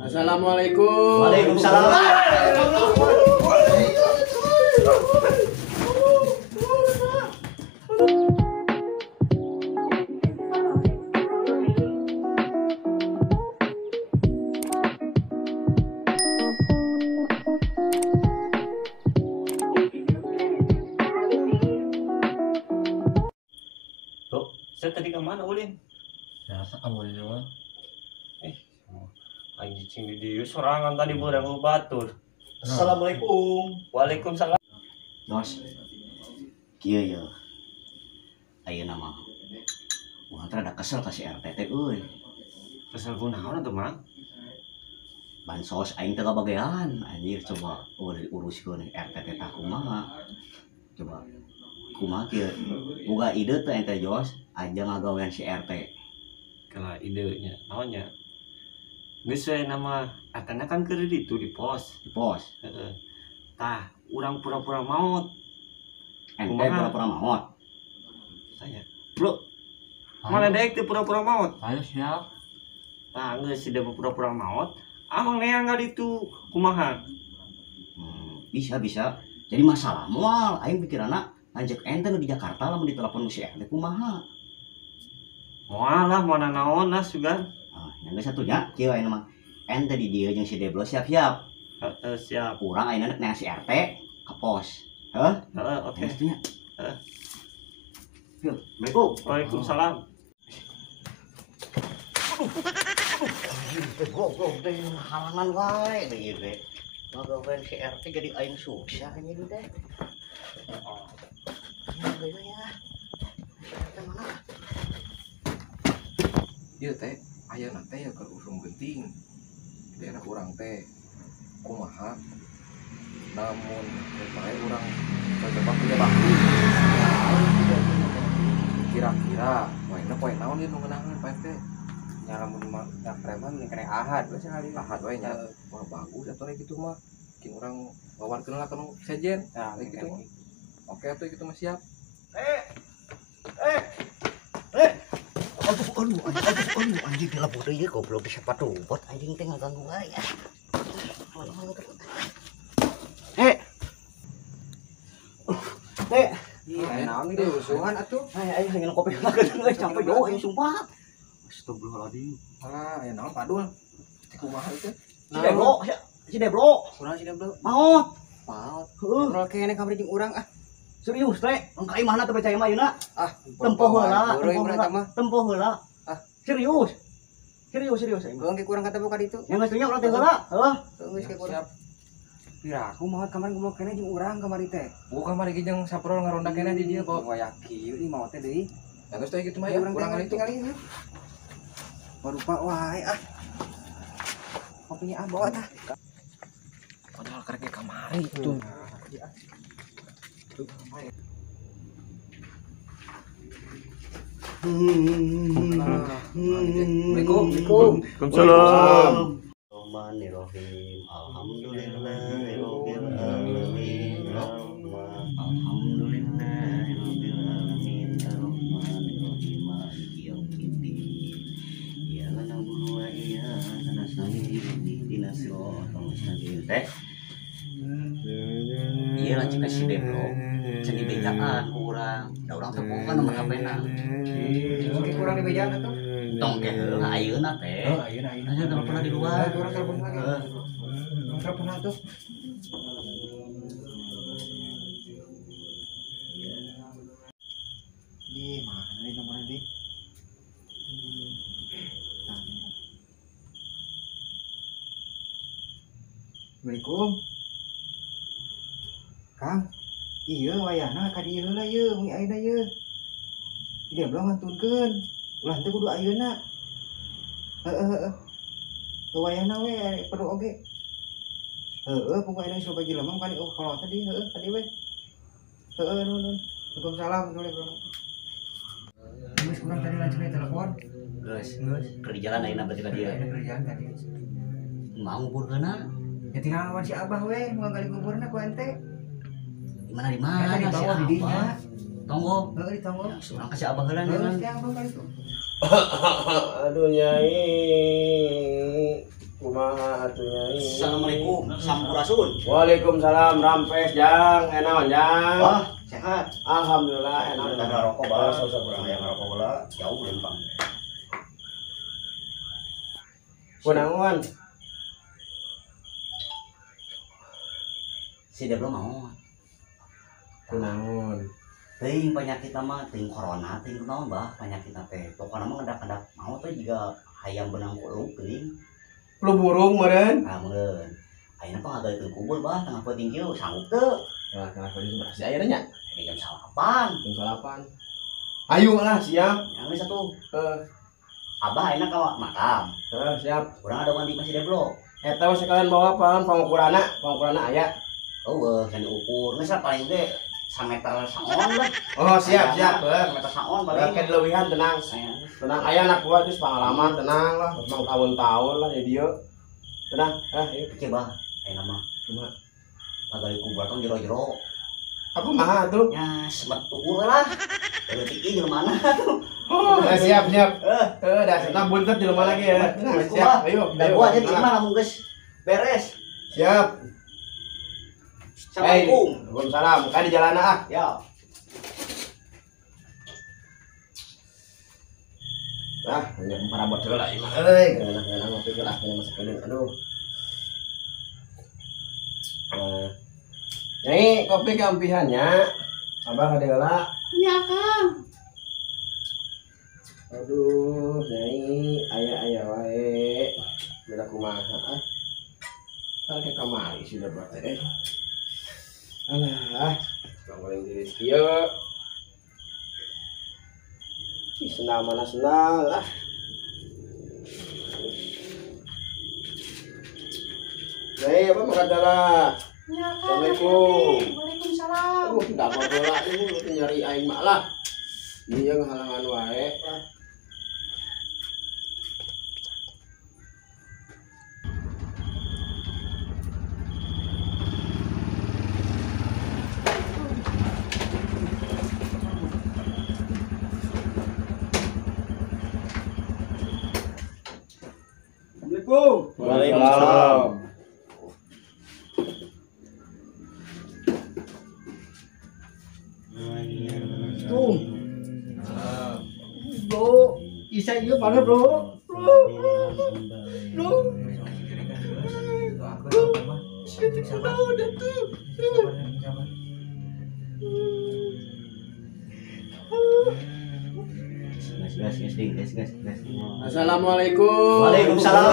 Assalamualaikum. Waalaikumsalam. Tuh, saya tadi kemana Ulin? Biasa kamu di luar. Anjing di dia sorangan tadi bareng batur. Assalamualaikum. Waalaikumsalam. Bos. Kieu ya. Ayeuna mah. Urang teh ada kesel ka si RT teh euy. Kesel kunaon atuh, Mang? Bansos aing teh kabagean. Anjir coba uruskeun RT teh tah kumaha. Coba kumaha kieu. Boga ide teh ente Jos, aja ngagawean si RT. Kalau idenya, naonnya? Geus we nama atana kan keur ditu di pos. Di pos. Heeh. Tah, urang pura-pura maut. Ente Kumaha? pura-pura maot. Saya. Bro. Mana daek teu pura-pura maut? Ayo siap. Tah, geus si pura-pura maut. Amang neang kali itu kumaha? Bisa. Jadi masalah moal aing pikiranna lanjut ente nu di Jakarta lamun ditelepon ku si RT kumaha. Moal lah, mana naon lah sugan. Yang satunya kieu ayeuna mah ente di dieu jeung si Deblo siap-siap. Heeh, siap. Urang ayeuna neang si RT ka pos. Heuh? Heeh, oke. Yang satunya. Heeh. Yuk, Assalamualaikum. Waalaikumsalam. Goblok teh halangan wae teh ieu teh. Ngagawean si RT jadi aing susah nya ieu teh. Ya. Ieu teh ayeuna teh ya keur usum genting daerah urang teh kumaha namun bae urang coba punya baku kira-kira wae poe naon ieu nu ngeunangan Pak teh Nyala mun dak preman yang kena ahad we sekali. ahad wae nya wah bagus atuh kitu mah kin urang ngawarkeun lah kana sejen Nah, kitu mah oke atuh kitu mah siap. Aduh anjing dilebur deui goblok di sepatu bot anjing teh ngaganggu wae ya. Naon ge usungan atuh. Ayo ngin kopi lageung euy sampai jauh aing sumpah. Astagfirullahaladzim. Alah aya naon padul kumaha itu Si Deblo. Urang sih belum. Maot. Maot. Heuh. Ngobrol kene kamari jeung urang ah. Serius teh, engkai mana teu percaya mah ayeuna. Ah, Tempoh heula, Urang urang mah. tempoh heula. Ah. Serius aing. Urang ke kurang kata buka ditu. Yang geus nya urang teh heula. Heuh. Geus ke kurang. siap. Pira aku mau kamari ngomong kene jeung urang kamari teh. Buka mari ki jeung saprol ngaronda kene di dieu kok. Oh yakin ieu mah teh deui. Ya geus teh kitu mah ya urang kali itu. tinggal ieu. Barupa wae ah. Kopinya ah bawa tah. Padahal karek ke kamari tuh. Assalamualaikum. Waalaikumsalam. Bismillahirrahmanirrahim. Alhamdulillahirabbil alamin. Alhamdulillahirabbil alamin. Arrahmanirrahim. Maliki yaumiddin. Iyyaka na'budu wa iyyaka nasta'in. Ihdinas siratal mustaqim. Teh. Ieu lah cek si Deblo. Cenah bejaan urang. Da urang teh boga nomor HP-na. Oke kurang di bejaan atuh. Tong ke heula ayeuna teh. Ayeuna Aya teleponna di luar. Urang telepon lagi. Urang telepon atuh. Di mana nih nomornya di? Assalamualaikum. Kang, iya wayahna ka dieu heula ieu, mun ayeuna ieu. Dia belum ngantunkeun. Ulah teh kudu ayeuna. Heeh. Wayahna we perlu oge. Pokoknya coba jelema kali kalau tadi tadi we. Nun. Waalaikumsalam boleh bro. Geus kurang tadi lanjut telepon. Geus keur di jalan ayeuna berarti ka dieu. Ada kerjaan tadi. Mau nguburkeuna? Ya tinggal lawan si Abah we, mau gali kuburna ku ente. Di mana Di bawah di dinya. Tonggo. Heeh di tonggo. Surang kasih abah heula Heeh, nih. yang Bang kali itu. Aduh Nyai. Assalamualaikum, sampurasun. Waalaikumsalam, rampes jang, enaon jang. Wah, sehat. Alhamdulillah enaon. Udah ngerokok bala, Usah yang ngerokok bala, jauh lempang. Kunaon? Si dia belum mau. Kunaon? Ting penyakit mah, ting corona, ting naon bah penyakit teh. Pokoknya mah ngedak-ngedak mau tuh juga hayam benang kulit geuning. Lu burung meureun? Nah, meureun. Ayeuna teh ngageukeun kubur bah tengah peuting kieu sanggup teu. Ya, kenapa di sebelah si ayeuna nya? Jam 8. Jam 8. Ayo lah siap. Yang geus atuh. Abah Abah enak ka makam. siap. Urang ada mandi masih deblok. Eta we sekalian bawa pan pangukurana aya. Oh, can diukur. Geus paling ge 1 meter saon lah. Oh, siap. 1 meter saon paling. Paling leuwihan tenang. Tenang aya anak gua terus pengalaman tenang lah, mang tahun-tahun lah di dieu. Tenang, yuk. Coba, ayeuna mah. Cuma Pagali kubur tong jero-jero. apa mah tuh? Ya, semet ukur lah. Leutik ieu mana tuh. Oh, siap. Dah senang buntet di rumah lagi ya. Tenang, siap. Ayo. Da gua aja di imah lamun geus beres. Siap. Assalamualaikum. Waalaikumsalam. Kan di jalan ah. Ya. Banyak parabot heula ieu mah. Enak ngopi geus kena masuk kedeung. Aduh. Nyai kopi kampihannya. Abah kadeula. Iya, Kang. Aduh, Nyai aya wae. Beda kumaha ah. Kali kamari sudah berarti. Alah, paling diri kieu. Senang mana senang lah. Nyai apa makan lah? Ya, Kang. Assalamualaikum. Waalaikumsalam. Tidak apa bola ini nyari aing mak lah. Dia ngehalangan wae lah. Assalamualaikum. Waalaikumsalam. Tuh. Bro, isa ieu mana bro? Bro. Gas. Assalamualaikum. Waalaikumsalam.